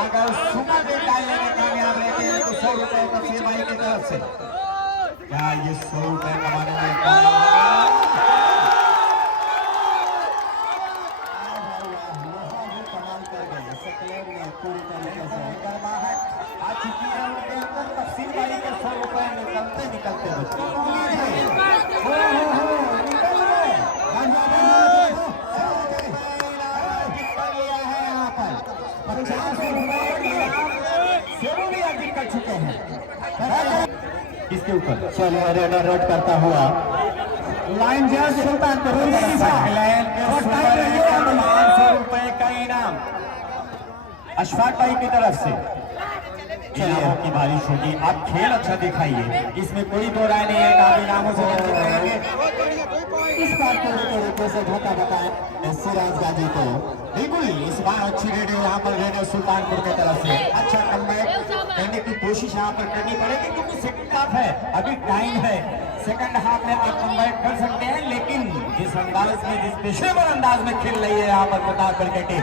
अगर super date डालने में कामयाब रहते हैं तो 100 रुपए तफसीर भाई की तरफ से। क्या ये 100 रुपए कमाने में कमाल कर गए पूरी तरीके से गर्माहट आ चुकी है उनके अंदर। तफसीर भाई के 100 रुपए निकलते निकलते कर चुके हैं इसके ऊपर। चलो रेडर रोड करता हुआ लाइन जस्ट सुल्तानपुर 500 रुपए का इनाम अशफाक भाई की तरफ से। इनामों की बारिश होगी। आप खेल अच्छा दिखाइए, इसमें कोई दो राय नहीं है। नाम इनामों से वंचित रहेंगे। इस बार पूरी तरीके से धोखा बताए सिराज गाजी को। बिल्कुल इस बार अच्छी रेडियो यहाँ पर रेडियो सुल्तानपुर की तरफ से अच्छा कमबैक करने की कोशिश यहाँ पर करनी पड़ेगी, क्योंकि सेकंड हाफ है, अभी टाइम है। सेकंड हाफ में आप कमबैक कर सकते हैं, लेकिन जिस अंदाज में, जिस पेशेवर अंदाज में खेल रही है यहाँ पर प्रतापगढ़ की टीम,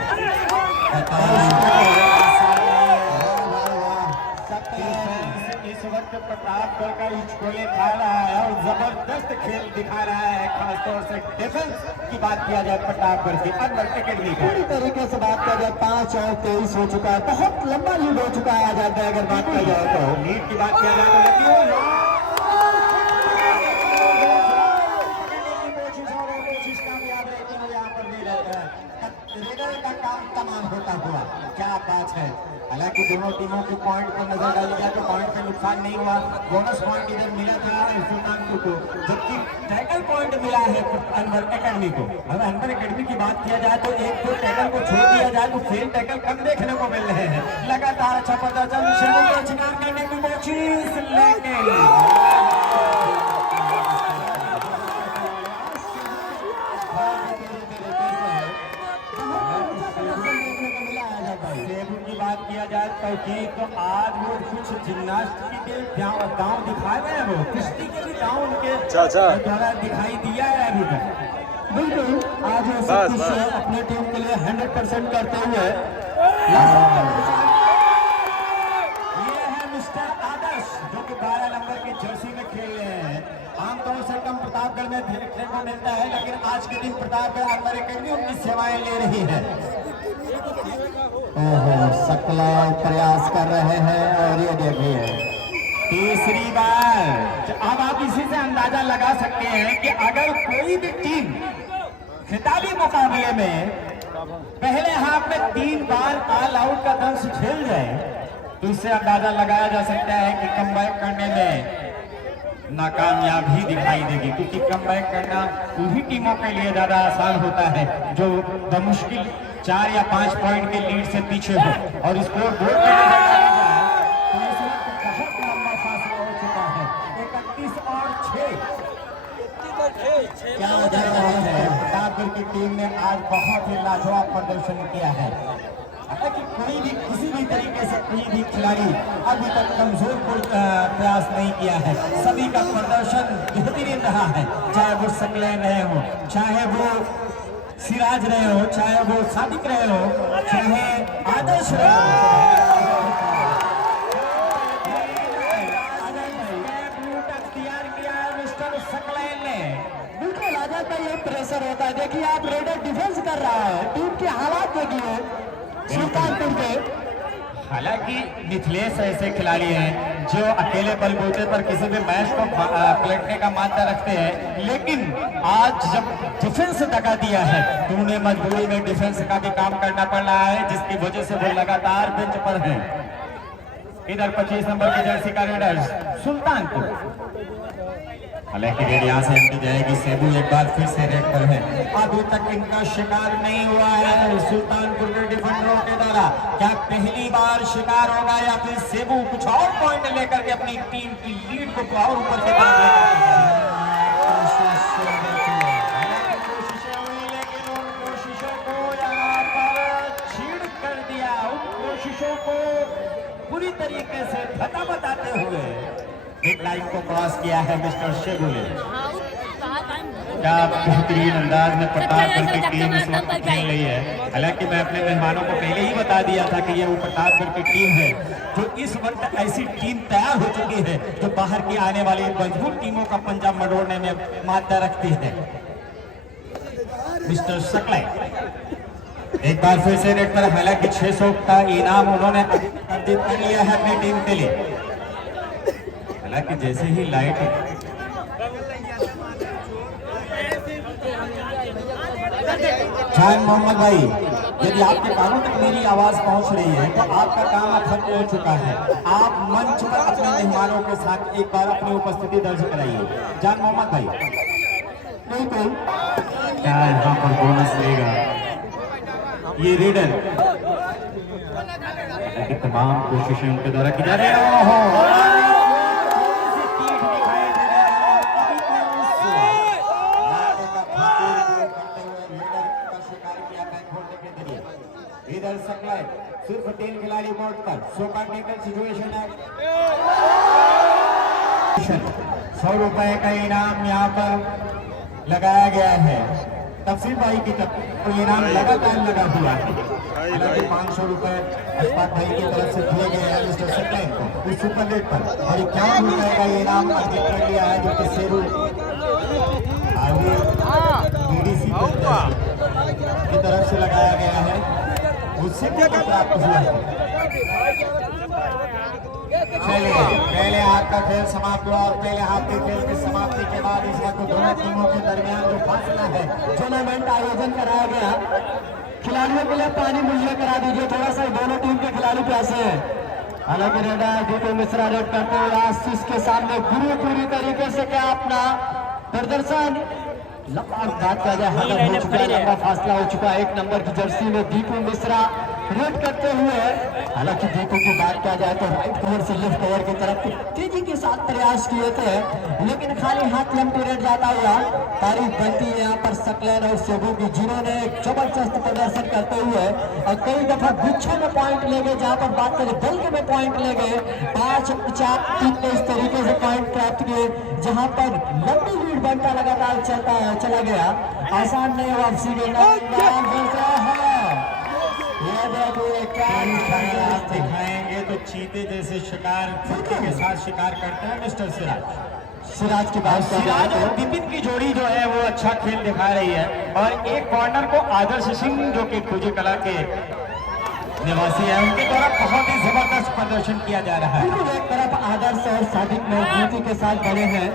इस वक्त प्रतापगढ़ का इचकोले खा रहा है और जबरदस्त खेल दिखा रहा है। खासतौर से डिफेंस की बात किया जाए प्रतापगढ़ की अनवर एकेडमी पूरी तरीके से बात किया जाए 5 और 23 हो चुका है। बहुत लंबा लीड हो चुका है आ जाता है। अगर बात किया जाए तो लीड की बात किया जाए तो कोशिश कामयाब रहती है यहाँ पर नहीं रहता है। रेडर का काम तमाम होता हुआ क्या बात है। हालांकि दोनों टीमों के पॉइंट पर नजर डाली जाए तो पॉइंट पे नुकसान नहीं हुआ। बोनस पॉइंट इधर मिला था सुल्तानपुर को, जबकि टैकल पॉइंट मिला है अनवर एकेडमी को। अगर अनवर एकेडमी की बात किया जाए तो एक दो टैकल को छोड़ दिया जाए तो फेल टैकल कम देखने को मिल रहे हैं। लगातार अच्छा प्रदर्शन को शिकार करने की कोशिश, लेकिन बात किया जाए तो आज वो कुछ जिम्नास्ट के दांव दिखा रहे हैं, वो कुश्ती के भी दांव उनके द्वारा दिखाई दिया है अभी तक। बिल्कुल आज अपने टीम के लिए 100% करते हुए ये है मिस्टर आदर्श, जो कि 12 नंबर की जर्सी में खेल रहे हैं। आमतौर से कम प्रतापगढ़ में देखने को मिलता है, लेकिन आज के दिन प्रतापगढ़ अनवर एकेडमी उनकी सेवाएं ले रही है। सकला प्रयास कर रहे हैं और ये देखिए तीसरी बार। अब आप इसी से अंदाजा लगा सकते हैं कि अगर कोई भी टीम खिताबी मुकाबले में पहले हाफ में 3 बार ऑल आउट का दंश झेल जाए तो इससे अंदाजा लगाया जा सकता है कि कमबैक करने में नाकामयाबी दिखाई देगी, क्योंकि कमबैक करना उन्हीं टीमों के लिए ज्यादा आसान होता है जो बमुश्किल 4 या 5 पॉइंट के लीड से पीछे हो। और स्कोर बोर्ड पे तो इस वक्त बहुत लंबा फासला हो चुका है, 31 और 6। क्या वजह है? प्रतापगढ़ की टीम ने आज बहुत ही लाजवाब प्रदर्शन किया है। हालांकि कोई भी किसी भी तरीके से कोई भी खिलाड़ी अभी तक कमजोर प्रयास नहीं किया है। सभी का प्रदर्शन बेहतरीन रहा है, चाहे वो सकलैन रहे हो, चाहे वो सिराज रहे हो, चाहे वो सादिक रहे हो, चाहे आदर्श रहे हो। मिस्टर सकलैन ने बिल्कुल आ जाता है, ये प्रेशर होता है। देखिए आप रेडर डिफेंस कर रहा है, टीम के हालात देखिए सुल्तानपुर के। हालांकि मिथिलेश ऐसे खिलाड़ी हैं जो अकेले बलबूते पर किसी भी मैच को पलटने का मानता रखते हैं, लेकिन आज जब डिफेंस दगा दिया है तो उन्हें मजबूरी में डिफेंस का भी काम करना पड़ रहा है, जिसकी वजह से वो लगातार बेंच पर हैं। इधर 25 नंबर की जर्सी का रेडर सुल्तानपुर। हालांकि रेड यहाँ से हटी जाएगी। सेबू एक बार फिर से रेड पर है, अभी तक इनका शिकार नहीं हुआ है सुल्तानपुर के डिफेंडरों के द्वारा। क्या पहली बार शिकार होगा या फिर सेबू कुछ और पॉइंट लेकर के अपनी टीम की लीड को और ऊपर की तरफ कोशिशें हुई, लेकिन उन कोशिशों को यहाँ पर छीड़ कर दिया। उन कोशिशों को पूरी तरीके से खत्म बताते हुए एक लाइन को क्रॉस किया है मिस्टर शेबू ने। क्या बेहतरीन अंदाज में प्रतापगढ़ की टीम इस वक्त खेल रही है। हालांकि मैं अपने मेहमानों को पहले ही बता दिया था कि ये वो प्रतापगढ़ की टीम है जो इस वक्त ऐसी टीम तैयार हो चुकी है जो बाहर की आने वाली मजबूत टीमों का पंजा मरोड़ने में मादा रखती है। मिस्टर सकले एक बार फिर से नेट पर, हालांकि 600 का इनाम उन्होंने अर्जित कर लिया है अपनी टीम के लिए। हालांकि जैसे ही लाइट जान मोहम्मद भाई, यदि आपके कानों तक मेरी आवाज पहुंच रही है तो आपका काम अब खत्म हो चुका है। आप मंच पर अपने मेहमानों के साथ एक बार अपनी उपस्थिति दर्ज कराइए। जान मोहम्मद भाई, बिल्कुल क्या यहाँ पर बोनस लेगा ये रीडर, तमाम कोशिशें उनके द्वारा की जा रही है। इधर सप्लाई सिर्फ 3 खिलाड़ी बोर्ड पर, सो का टेकल सिचुएशन है। 100 रुपए का इनाम यहाँ पर लगाया गया है। तफसीर भाई की तरफ तो इनाम लगातार लगा हुआ है। हालांकि 500 रुपए अशफाक भाई की तरफ से दिए गए हैं मिस्टर सप्लाई को इस सुपर लेट पर, और 51 रुपए का इनाम अर्जित कर लिया है जो कि शेरू आगे बीडीसी की तरफ से लगाया गया है, उससे क्या प्राप्त हुआ है। चलिए पहले हाथ का खेल समाप्त हुआ और पहले हाथ के खेल की समाप्ति के बाद इस वक्त दोनों टीमों के दरमियान जो फासला है, टूर्नामेंट आयोजन कराया गया, खिलाड़ियों के लिए पानी मुहैया करा दीजिए थोड़ा सा, दोनों टीम के खिलाड़ी प्यासे हैं। हालांकि रेडर दीपक मिश्रा रेड करते हुए आशीष के सामने गुरु पूरी तरीके से क्या अपना प्रदर्शन लंबा बात किया जाए, हदफ हो चुका है, लंबा फासला हो चुका है। 1 नंबर की जर्सी में दीपू मिश्रा रेड करते हुए, हालांकि दीपू की बात किया जाए तो राइट कवर से लेफ्ट कवर की तरफ तेजी के साथ प्रयास किए थे, लेकिन खाली हाथ लंबी रेड जाता हुआ तारीफ बनती है यहाँ पर सकलैन और सेबू की, जिन्होंने एक जबरदस्त प्रदर्शन करते हुए और कई दफा गुच्छों में पॉइंट ले गए, जहाँ पर बात करें बल्क में पॉइंट ले गए, 5-4-3 इस तरीके से पॉइंट प्राप्त किए, जहाँ पर लंबी लीड बनता लगातार चला गया। आसान नहीं वापसी दिखाएंगे तो चीते जैसे शिकार के साथ शिकार करते हैं मिस्टर सिराज की बात, सिराज और विपिन की जोड़ी जो है वो अच्छा खेल दिखा रही है, और एक कॉर्नर को आदर्श सिंह जो कि खुजी कला के निवासी है उनके द्वारा बहुत ही जबरदस्त प्रदर्शन किया जा रहा है। एक तरफ आदर्श और सादिक मजबूती के साथ बने हैं।